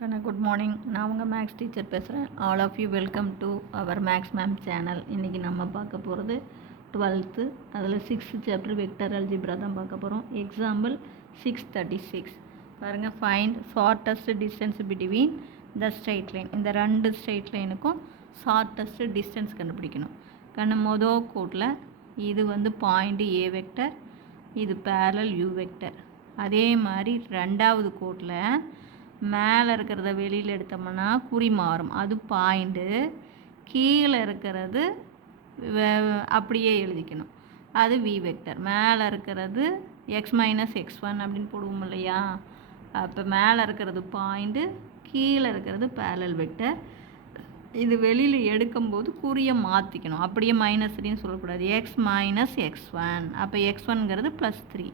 Good morning. நான் உங்கள் maths teacher பேசுகிறேன். All of you welcome to our maths ma'am channel. இன்றைக்கி நம்ம பார்க்க போகிறது 12th, அதில் 6th சாப்டர் வெக்டர் அல்ஜிப்ரா தான் பார்க்க போகிறோம். எக்ஸாம்பிள் 636 பாருங்கள். Find shortest distance between the straight line. இந்த ரெண்டு ஸ்ட்ரெயிட் லைனுக்கும் ஷார்ட்டஸ்ட் டிஸ்டன்ஸ் கண்டுபிடிக்கணும். மொதல் கோட்டில் இது வந்து பாயிண்ட் ஏ வெக்டர், இது பேரலல் யூ வெக்டர். அதே மாதிரி ரெண்டாவது கோட்டில் மேலே இருக்கிறத வெளியில் எடுத்தோம்னா குறி மாறும், அது பாயிண்ட்டு. கீழே இருக்கிறது அப்படியே எழுதிக்கணும், அது வி வெக்டர். மேலே இருக்கிறது எக்ஸ் மைனஸ் x1 அப்படின்னு போடுவோம் இல்லையா. அப்போ மேலே இருக்கிறது பாயிண்ட்டு, கீழே இருக்கிறது பேரலல் வெக்டர். இது வெளியில் எடுக்கும்போது குறியை மாற்றிக்கணும், அப்படியே -3ன்னு சொல்லக்கூடாது. எக்ஸ் மைனஸ் x1, அப்போ x1ங்கிறது +3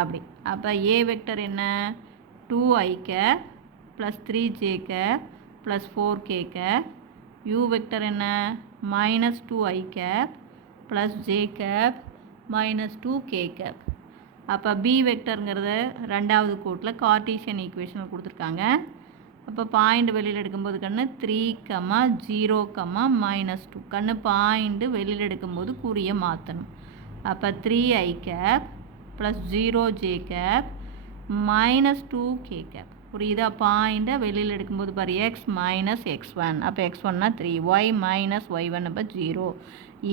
அப்படி. அப்போ ஏ வெக்டர் என்ன, 2i cap plus 3j cap plus 4k cap. U vector என்ன, -2i cap plus j cap -2k cap. அப்போ பி வெக்டருங்கிறத ரெண்டாவது கோட்டில் கார்ட்டீசியன் ஈக்குவேஷனில் கொடுத்துருக்காங்க. அப்போ பாயிண்ட் வெளியில் எடுக்கும்போது 3, 0, -2 பாயிண்ட்டு வெளியில் எடுக்கும்போது குறியை மாற்றணும். அப்போ 3i cap plus 0j gap -2k gap. புரியுதா? பாயிண்ட்டை வெளியில் எடுக்கும்போது பாரு, எக்ஸ் மைனஸ் x1, அப்போ x1னா 3, ஒய் மைனஸ் y1 அப்போ 0,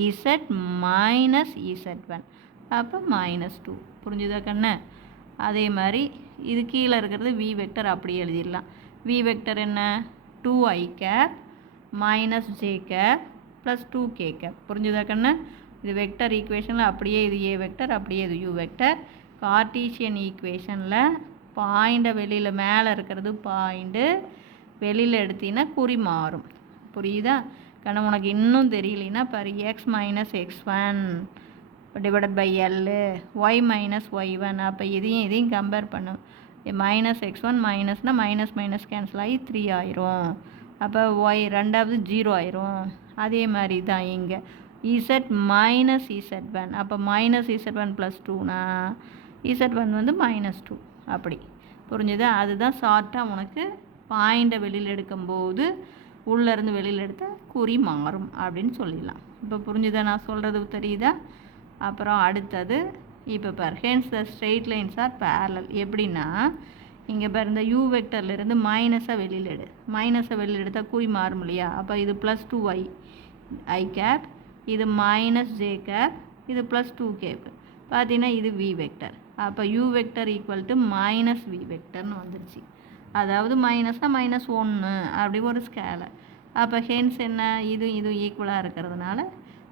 இசட் மைனஸ் இசட்1 அப்போ -2. புரிஞ்சுதா கண்ணு? அதே மாதிரி இது கீழே இருக்கிறது வி வெக்டர், அப்படியே எழுதிடலாம். வி வெக்டர் என்ன, 2i cap minus J cap plus 2k cap. புரிஞ்சுதா கண்ணு? இது வெக்டர் ஈக்குவேஷனில் அப்படியே இது ஏ வெக்டர், அப்படியே இது யூ வெக்டர். கார்ட்டீசியன் ஈக்குவேஷனில் பாயிண்ட்டை வெளியில் மேலே இருக்கிறது பாயிண்ட்டு, வெளியில் எடுத்தீங்கன்னா குறி மாறும். புரியுதா கண்ணு? உனக்கு இன்னும் தெரியலனா பாரு, X minus x1 divided by L, Y minus y1. அப்போ இதையும் கம்பேர் பண்ணும். -x1 மைனஸ்னால் மைனஸ் கேன்சல் ஆகி 3 ஆயிரும். அப்போ ஒய் ரெண்டாவது 0 ஆயிரும். அதே மாதிரி தான் இங்கே இசட் மைனஸ் இசட்1, அப்போ -z1 + 2னா z1 வந்து -2 அப்படி. புரிஞ்சுதா? அதுதான் ஷார்ட்டாக உனக்கு பாயிண்ட்டை வெளியில் எடுக்கும்போது உள்ளேருந்து வெளியில் எடுத்தால் குறி மாறும் அப்படின்னு சொல்லிடலாம். இப்போ புரிஞ்சுதா நான் சொல்கிறது? தெரியுதா? அப்புறம் அடுத்தது இப்போ பார், hence the straight lines are parallel. எப்படின்னா இங்கே பார், இந்த யூ வெக்டர்லேருந்து மைனஸை வெளியில் எடு, மைனஸை வெளியில் எடுத்தால் குறி மாறும் இல்லையா. அப்போ இது +2i கேப், இது -j கேப், இது +2k பார்த்தீங்கன்னா இது வி வெக்டர். அப்போ you vector equal to -v வெக்டர்னு வந்துருச்சு. அதாவது மைனஸ்னால் -1 அப்படி ஒரு ஸ்கேலர். அப்போ ஹென்ஸ் என்ன, இது ஈக்குவலாக இருக்கிறதுனால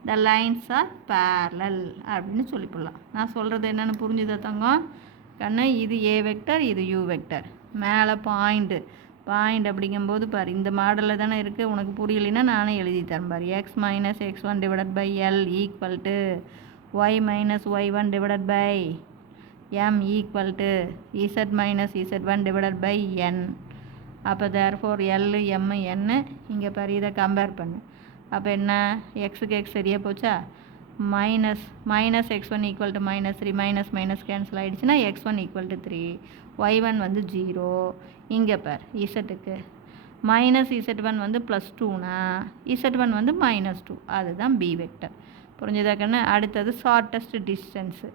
த லைன்ஸ் ஆர் பேரலல் அப்படின்னு சொல்லிவிடலாம். நான் சொல்கிறது என்னென்னு புரிஞ்சுதா தங்கம் கண்ணு? இது ஏ வெக்டர், இது யூ வெக்டர். மேலே பாயிண்ட் அப்படிங்கும்போது பாரு, இந்த மாடலில் தானே இருக்குது. உனக்கு புரியலைன்னா நானே எழுதி தரேன் பாரு. X minus x1 divided by L equal to y minus y1 divided by m equal to z minus z1 divided by n. அப்போ therefore L M N இங்கே பாரு, இதை கம்பேர் பண்ணு. அப்போ என்ன, எக்ஸுக்கு எக்ஸ் சரியாக போச்சா. -x1 equal to -3, minus cancel ஆகிடுச்சுன்னா x1 ஈக்குவல் டு 3, y1 வந்து 0. இங்கே பார் இசட்டுக்கு -z1 வந்து +2னா z1 வந்து -2, அதுதான் பி வெக்டர். புரிஞ்சுதா கண்ணு? அடுத்தது ஷார்ட்டஸ்ட் டிஸ்டன்ஸு.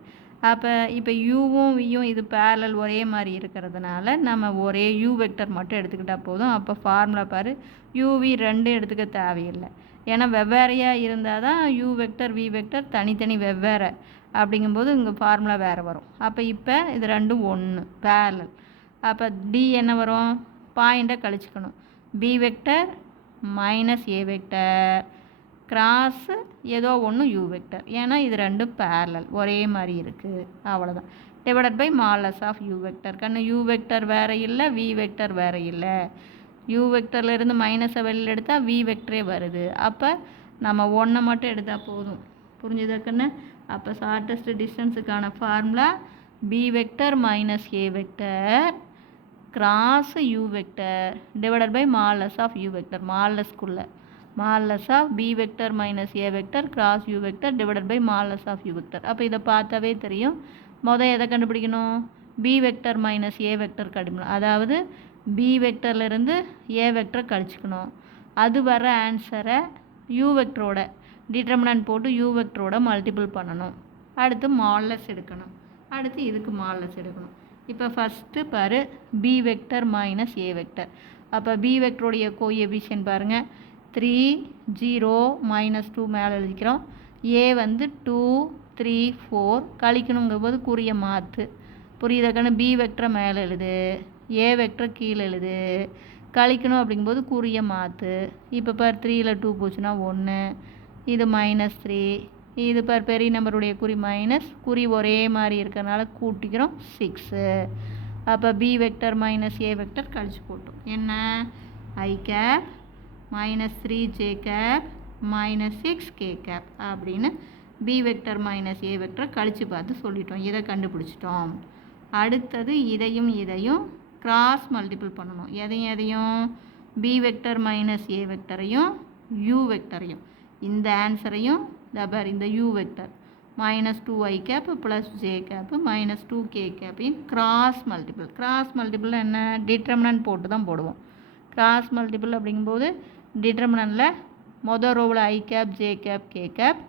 அப்போ இப்போ யூவும் வியும் இது பேரலல் ஒரே மாதிரி இருக்கிறதுனால நம்ம ஒரே யூ வெக்டர் மட்டும் எடுத்துக்கிட்டால் போதும். அப்போ ஃபார்முலா பாரு, யூவி ரெண்டும் எடுத்துக்க தேவையில்லை. ஏன்னா வெவ்வேறையாக இருந்தால் தான் யூ வெக்டர் வி வெக்டர் தனித்தனி வெவ்வேறு அப்படிங்கும்போது இங்கே ஃபார்முலா வேறு வரும். அப்போ இப்போ இது ரெண்டும் ஒன்று பேரலல். அப்போ டி என்ன வரும், பாயிண்ட்டை கழிச்சுக்கணும். B vector minus A vector cross ஏதோ ஒன்று யூ வெக்டர், ஏன்னா இது ரெண்டும் பேரலல் ஒரே மாதிரி இருக்குது, அவ்வளோதான். Divided by modulus of U vector. U vector வேறு இல்லை, வி வெக்டர் வேறு இல்லை. யூ வெக்டர்லேருந்து மைனஸை வெளியில் எடுத்தால் வி வெக்டரே வருது. அப்போ நம்ம ஒன்றை மட்டும் எடுத்தால் போதும். புரிஞ்சுதா கண்ணு? அப்போ ஷார்ட்டஸ்ட் டிஸ்டன்ஸுக்கான formula B vector minus A vector cross U vector divided by modulus of U vector. மாலஸ்க்குள்ளே modulus of B vector minus A vector cross U vector divided by modulus of U vector. அப்போ இதை பார்த்தாவே தெரியும். மொதல் எதை கண்டுபிடிக்கணும், B vector minus A vector கண்டுபிடிக்கணும். அதாவது பி வெக்டர்லேருந்து ஏ வெக்டர் கழிச்சுக்கணும். அது வர ஆன்சரை யூ வெக்டரோட டிட்டர்மினன்ட் போட்டு யூ வெக்டரோட மல்டிபிள் பண்ணணும். அடுத்து மால்லஸ் எடுக்கணும். அடுத்து இதுக்கு மால்லஸ் எடுக்கணும். இப்போ ஃபஸ்ட்டு பாரு B vector minus A vector. அப்போ பி வெக்டருடைய கோஎஃபிஷியன்ட் பாருங்கள் 3 0 -2 மேலே எழுதிக்கிறோம். ஏ வந்து 2 3 4 கழிக்கணுங்கிற போது குறிய மாற்று. புரியுதாக்கான பி வெக்டரை மேலே எழுது, ஏ வெக்டரை கீழே எழுது. கழிக்கணும் அப்படிங்கும்போது குறிய மாற்று. இப்போ பார் 3ல் 2 போச்சுன்னா 1, இது -3, இது பார் பெரிய நம்பருடைய குறி மைனஸ், குறி ஒரே மாதிரி இருக்கிறனால கூட்டிக்கிறோம் 6. அப்போ B vector minus A vector கழிச்சு போட்டோம். என்ன I cap -3 J cap -6 K cap அப்படின்னு B vector minus A vector கழித்து பார்த்து சொல்லிட்டோம். இதை கண்டுபிடிச்சிட்டோம். அடுத்தது இதையும் கிராஸ் மல்டிபிள் பண்ணணும். எதையும் பி வெக்டர் மைனஸ் ஏ வெக்டரையும் யூ வெக்டரையும், இந்த ஆன்சரையும் இந்த U vector -2i cap plus J cap -2k கேப்பையும் கிராஸ் மல்டிபிள் என்ன டிட்டர்மினன்ட் போட்டு தான் போடுவோம். கிராஸ் மல்டிபிள் அப்படிங்கும்போது டிட்டர்மினன்ட்டில் மொதல் ரோவில் I cap J cap K cap,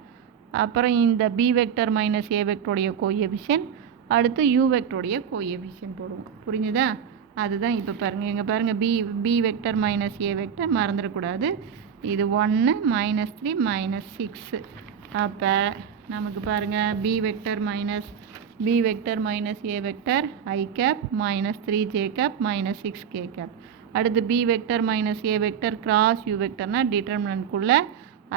அப்புறம் இந்த பி வெக்டர் மைனஸ் ஏ வெக்டருடைய கோஎஃபிஷியன்ட், அடுத்து யூ வெக்டருடைய கோஎஃபிஷியன்ட் போடுவோம். புரிஞ்சுதா? அதுதான் இப்போ பாருங்கள், இங்கே பாருங்கள் B vector minus A vector மறந்துடக்கூடாது. இது 1 -3 -6. அப்போ நமக்கு பாருங்கள் B vector minus A vector I cap -3 J cap -6 K cap. அடுத்து B vector minus A vector cross U வெக்டர்னா டிட்டர்மினன்ட்குள்ளே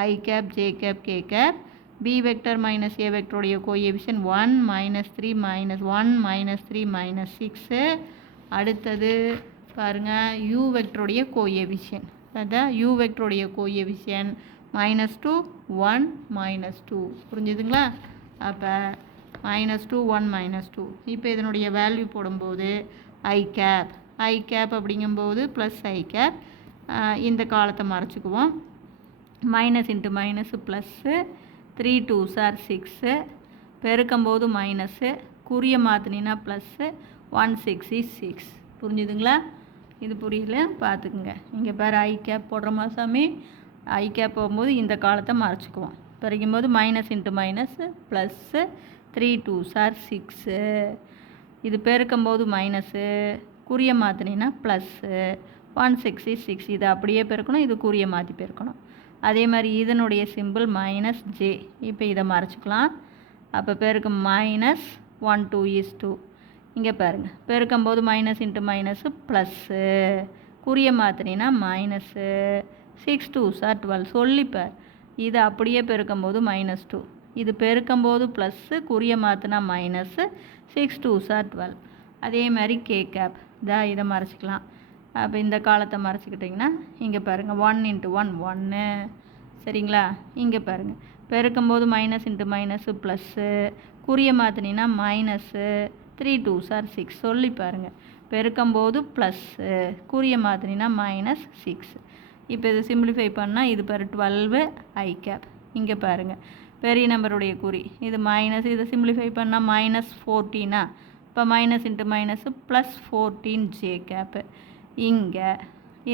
I cap J cap K cap. B vector minus A வெக்டருடைய coefficient 1 -3 -1 -3 -6. அடுத்தது பாருங்கள் யூ வெக்டருடைய கோஎஃபிஷியன்ட், அதான் U வெக்டருடைய coefficient -2 1 -2. புரிஞ்சுதுங்களா? அப்போ -2 1 -2. இப்போ இதனுடைய வேல்யூ போடும்போது ஐ கேப் அப்படிங்கும்போது ப்ளஸ் ஐ கேப், இந்த காலத்தை மறைச்சிக்குவோம். Minus into minus plus, 3 2s are 6, பெருக்கும்போது மைனஸு, குறிய மாற்றினா ப்ளஸ்ஸு, 1 6 is 6. புரிஞ்சுதுங்களா? இது புரியல பார்த்துக்குங்க. இங்கே பாரு ஐ கேப் போடுறோமா சாமி, ஐ கேப் போகும்போது இந்த காலத்தை மறைச்சிக்குவோம். பிறகும்போது minus into minus plus, 3 2s are 6, இது பெருக்கும்போது மைனஸு, குறிய மாற்றினா ப்ளஸ்ஸு, 1 6 is 6. இது அப்படியே பெருக்கணும், இது குறிய மாற்றி பெருக்கணும். அதே மாதிரி இதனுடைய சிம்பிள் மைனஸ் ஜே. இப்போ இதை மறைச்சிக்கலாம். அப்போ பெருக்கும் -1 2 is 2. இங்கே பாருங்கள் பெருக்கும்போது மைனஸ் இன்ட்டு மைனஸு ப்ளஸ்ஸு, குறிய மாற்றினா -6 2s are 12. சொல்லிப்பார். இது அப்படியே பெருக்கும்போது -2, இது பெருக்கும்போது ப்ளஸ்ஸு, குறிய மாற்றினா -6 2s are 12. அதே மாதிரி கே கேப் இதை மறைச்சிக்கலாம். அப்போ இந்த காலத்தை மறைச்சிக்கிட்டிங்கன்னா இங்கே பாருங்கள் 1 இன்ட்டு 1 1, சரிங்களா? இங்கே பாருங்கள் பெருக்கும்போது மைனஸ் இன்ட்டு மைனஸு ப்ளஸ்ஸு, குறிய மாற்றினா -3 2s are 6. சொல்லி பாருங்கள் பெருக்கும்போது ப்ளஸ்ஸு, குறிய மாற்றினா -6. இப்போ இது சிம்பிளிஃபை பண்ணால் இது பாரு 12 ஐ கேப். இங்கே பாருங்கள் பெரிய நம்பருடைய குறி இது மைனஸ், இதை சிம்பிளிஃபை பண்ணால் -14. இப்போ minus into minus plus 14 J cap. இங்கே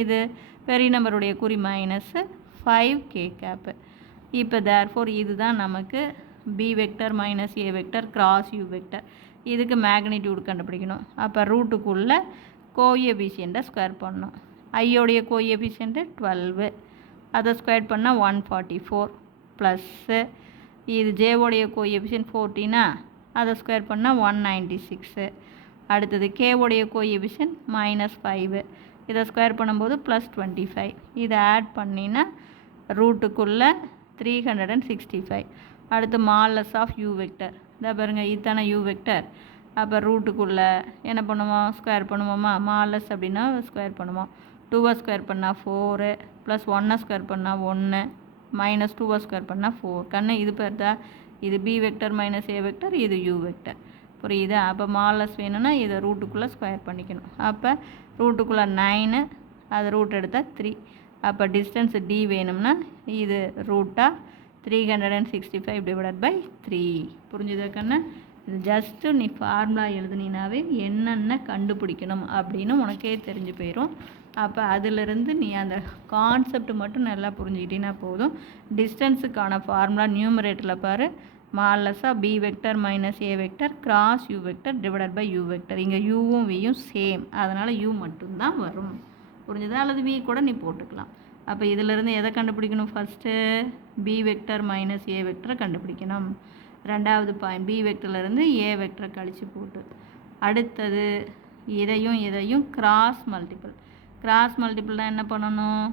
இது பெரிய நம்பருடைய குறி -5 கே கேப்பு. இப்போ தேர்ஃபோர் இதுதான் நமக்கு B vector minus A vector cross U vector. இதுக்கு மேக்னிடியூட் கண்டுபிடிக்கணும். அப்போ ரூட்டுக்குள்ளே கோஎஃபிஷியண்ட்டை ஸ்கொயர் பண்ணணும். ஐயோடைய கோஎஃபிஷியண்ட்டு 12, அதை ஸ்கொயர் பண்ணால் 144 ப்ளஸ்ஸு, இது ஜேவோடைய கோஎஃபிஷியன்ட் 14, அதை ஸ்கொயர் பண்ணால் 196. அடுத்தது கேவோடைய கோஎஃபிஷியன்ட் -5, இதை ஸ்கொயர் பண்ணும்போது +25. இதை ஆட் பண்ணினா ரூட்டுக்குள்ளே 365. அடுத்து மால்லஸ் ஆஃப் யூ வெக்டர். இதை பாருங்கள் இத்தனை யூ வெக்டர். அப்போ ரூட்டுக்குள்ளே என்ன பண்ணுவோம், ஸ்கொயர் பண்ணுவோமா? மால்லஸ் அப்படின்னா ஸ்கொயர் பண்ணுவோம். 2 ஸ்கொயர் பண்ணால் 4 ப்ளஸ் 1 ஸ்கொயர் பண்ணால் 1 -2 ஸ்கொயர் பண்ணால் 4. கண்ணு இது பேர்தா, இது B vector minus A vector, இது யூ வெக்டர். புரியுதா? அப்போ மால்லஸ் வேணும்னா இதை ரூட்டுக்குள்ளே ஸ்கொயர் பண்ணிக்கணும். அப்போ ரூட்டுக்குள்ளே 9, அது ரூட் எடுத்தால் 3. அப்போ டிஸ்டன்ஸ் டி வேணும்னா இது ரூட்டாக 365 / 3. புரிஞ்சுதா கண்ணு? இது ஜஸ்ட்டு நீ ஃபார்முலா எழுதுனீனாவே என்னென்ன கண்டுபிடிக்கணும் அப்படின்னு உனக்கே தெரிஞ்சு போயிடும். அப்போ அதிலிருந்து நீ அந்த கான்செப்ட் மட்டும் நல்லா புரிஞ்சுக்கிட்டீங்கன்னா போதும். டிஸ்டன்ஸுக்கான ஃபார்முலா நியூமரேட்டரில் பாரு, மாலஸாக B vector minus A vector cross U vector divided by U vector. இங்கே யூவும் வியும் சேம், அதனால் யூ மட்டும்தான் வரும். புரிஞ்சுதா? அல்லது வி கூட நீ போட்டுக்கலாம். அப்போ இதிலிருந்து எதை கண்டுபிடிக்கணும்? ஃபஸ்ட்டு பி வெக்டர் மைனஸ் ஏ வெக்டரை கண்டுபிடிக்கணும். ரெண்டாவது பாயிண்ட் பி வெக்டர்லேருந்து ஏ வெக்டரை கழித்து போட்டு, அடுத்தது இதையும் கிராஸ் மல்டிபிள். கிராஸ் மல்டிபிள்னால் என்ன பண்ணணும்?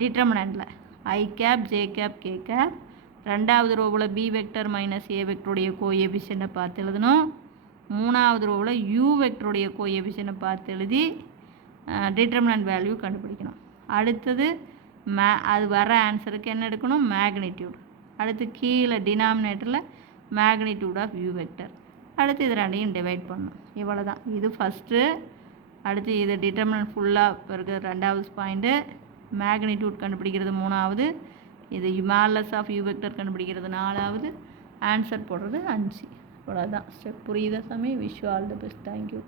டிட்டர்மினண்ட்டில் I cap J cap K cap, ரெண்டாவது ரோவில் பி வெக்டர் மைனஸ் ஏ வெக்டருடைய கோஎஃபிஷியன்ட்டை பார்த்து எழுதணும். மூணாவது ரோவில் யூ வெக்டருடைய கோஎஃபிஷியன்ட்டை பார்த்து எழுதி டிட்டர்மினன்ட் வேல்யூ கண்டுபிடிக்கணும். அடுத்தது அது வர ஆன்சருக்கு என்ன எடுக்கணும்? மேக்னிடியூட். அடுத்து கீழே டினாமினேட்டரில் மேக்னிடியூட் ஆஃப் யூ வெக்டர். அடுத்து இது ரெண்டையும் டிவைட் பண்ணணும். இவ்வளோ தான். இது ஃபஸ்ட்டு. அடுத்து இது டிட்டர்மினன்ட் ஃபுல்லாக பிறகு ரெண்டாவது பாயிண்ட்டு, மேக்னிடியூட் கண்டுபிடிக்கிறது மூணாவது, இது மாலஸ் ஆஃப் யூ வெக்டர் கண்டுபிடிக்கிறது நாலாவது, ஆன்சர் போடுறது 5. இவ்வளோதான் ஸ்டெப். புரியுதா சாமி? Wish you all the best. Thank you.